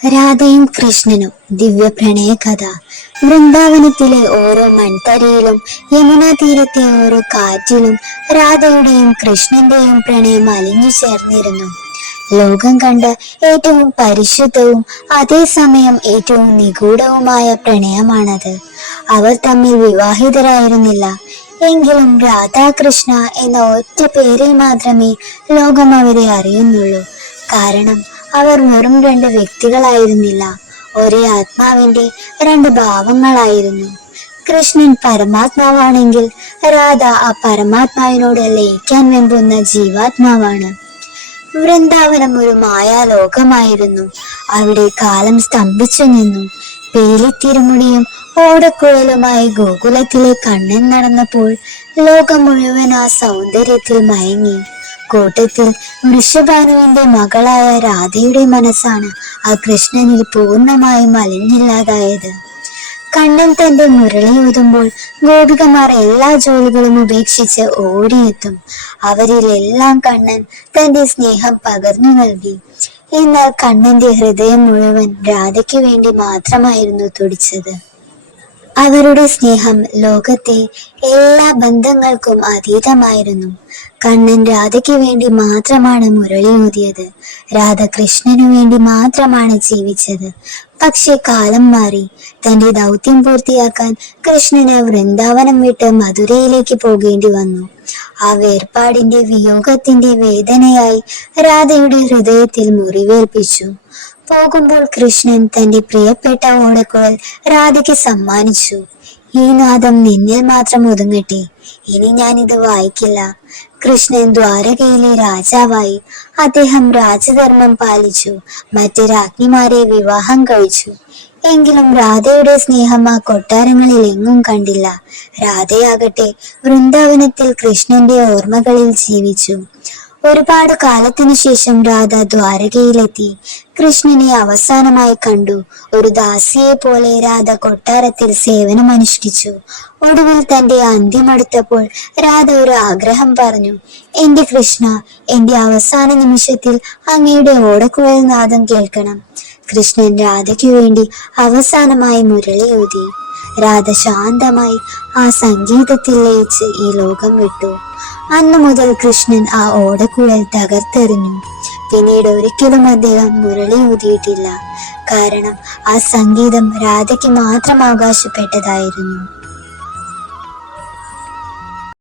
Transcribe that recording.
രാധയും കൃഷ്ണനും ദിവ്യ പ്രണയ കഥ. വൃന്ദാവനത്തിലെ ഓരോ മൺതരിയിലും യമുനാ തീരത്തെ ഓരോ കാറ്റിലും രാധയുടെയും കൃഷ്ണന്റെയും പ്രണയം അലിഞ്ഞു ചേർന്നിരുന്നു. ലോകം കണ്ട ഏറ്റവും പരിശുദ്ധവും അതേസമയം ഏറ്റവും നിഗൂഢവുമായ പ്രണയമാണത്. അവർ തമ്മിൽ വിവാഹിതരായിരുന്നില്ല. എങ്കിലും രാധാകൃഷ്ണ എന്ന ഒറ്റ പേരിൽ മാത്രമേ ലോകം അവരെ അറിയുന്നുള്ളൂ. കാരണം അവർ വെറും രണ്ട് വ്യക്തികളായിരുന്നില്ല, ഒരേ ആത്മാവിന്റെ രണ്ട് ഭാവങ്ങളായിരുന്നു. കൃഷ്ണൻ പരമാത്മാവാണെങ്കിൽ രാധ ആ പരമാത്മാവിനോട് ലയിക്കാൻ വെമ്പുന്ന ജീവാത്മാവാണ്. വൃന്ദാവനം ഒരു മായാലോകമായിരുന്നു. അവിടെ കാലം സ്തംഭിച്ചു നിന്നു. പേലിത്തിരുമുടിയും ഓടക്കുഴലുമായി ഗോകുലത്തിലെ കണ്ണൻ നടന്നപ്പോൾ ലോകം മുഴുവൻ ആ സൗന്ദര്യത്തിൽ മയങ്ങി. കൂട്ടത്തിൽ വൃഷഭാനുവിന്റെ മകളായ രാധയുടെ മനസ്സാണ് ആ കൃഷ്ണനിൽ പൂർണ്ണമായും അലിഞ്ഞില്ലാതായത്. കണ്ണൻ തന്റെ മുരളി ഊതുമ്പോൾ ഗോപികമാർ എല്ലാ ജോലികളും ഉപേക്ഷിച്ച് ഓടിയെത്തും. അവരിലെല്ലാം കണ്ണൻ തന്റെ സ്നേഹം പകർന്നു നൽകി. എന്നാൽ കണ്ണന്റെ ഹൃദയം മുഴുവൻ രാധയ്ക്ക് വേണ്ടി മാത്രമായിരുന്നു തുടിച്ചത്. അവരുടെ സ്നേഹം ലോകത്തെ എല്ലാ ബന്ധങ്ങൾക്കും അതീതമായിരുന്നു. കണ്ണൻ രാധയ്ക്ക് വേണ്ടി മാത്രമാണ് മുരളി ഊതിയത്. രാധ കൃഷ്ണനു വേണ്ടി മാത്രമാണ് ജീവിച്ചത്. പക്ഷെ കാലം മാറി. തന്റെ ദൗത്യം പൂർത്തിയാക്കാൻ കൃഷ്ണന് വൃന്ദാവനം വിട്ട് മധുരയിലേക്ക് പോകേണ്ടി വന്നു. ആ വേർപാടിന്റെ വിയോഗത്തിന്റെ വേദനയായി രാധയുടെ ഹൃദയത്തിൽ മുറിവേൽപ്പിച്ചു. പോകുമ്പോൾ കൃഷ്ണൻ തന്റെ പ്രിയപ്പെട്ട ഓടക്കുഴൽ രാധയ്ക്ക് സമ്മാനിച്ചു. ഈ നാദം നിന്നിൽ മാത്രം ഒതുങ്ങട്ടെ, ഇനി ഞാനിത് വായിക്കില്ല. കൃഷ്ണൻ ദ്വാരകയിലെ രാജാവായി. അദ്ദേഹം രാജധർമ്മം പാലിച്ചു. മറ്റ് രാജ്ഞിമാരെ വിവാഹം കഴിച്ചു. എങ്കിലും രാധയുടെ സ്നേഹം ആ കൊട്ടാരങ്ങളിൽ എങ്ങും കണ്ടില്ല. രാധയാകട്ടെ വൃന്ദാവനത്തിൽ കൃഷ്ണന്റെ ഓർമ്മകളിൽ ജീവിച്ചു. ഒരുപാട് കാലത്തിനു ശേഷം രാധ ദ്വാരകയിലെത്തി. കൃഷ്ണനെ അവസാനമായി കണ്ടു. ഒരു ദാസിയെ പോലെ രാധ കൊട്ടാരത്തിൽ സേവനമനുഷ്ഠിച്ചു. ഒടുവിൽ തന്റെ അന്ത്യമടുത്തപ്പോൾ രാധ ഒരു ആഗ്രഹം പറഞ്ഞു. എന്റെ കൃഷ്ണ, എന്റെ അവസാന നിമിഷത്തിൽ അങ്ങയുടെ ഓടക്കുഴൽ നാദം കേൾക്കണം. കൃഷ്ണൻ രാധയ്ക്കു വേണ്ടി അവസാനമായി മുരളി ഊതി. രാധ ശാന്തമായി ആ സംഗീതത്തിൽ ലയിച്ച് ഈ ലോകം വിട്ടു. അന്നു മുതൽ കൃഷ്ണൻ ആ ഓടക്കുഴൽ തകർത്തെറിഞ്ഞു. പിന്നീട് ഒരിക്കലും അദ്ദേഹം മുരളി ഊതിയിട്ടില്ല. കാരണം ആ സംഗീതം രാധയ്ക്ക് മാത്രം അവകാശപ്പെട്ടതായിരുന്നു.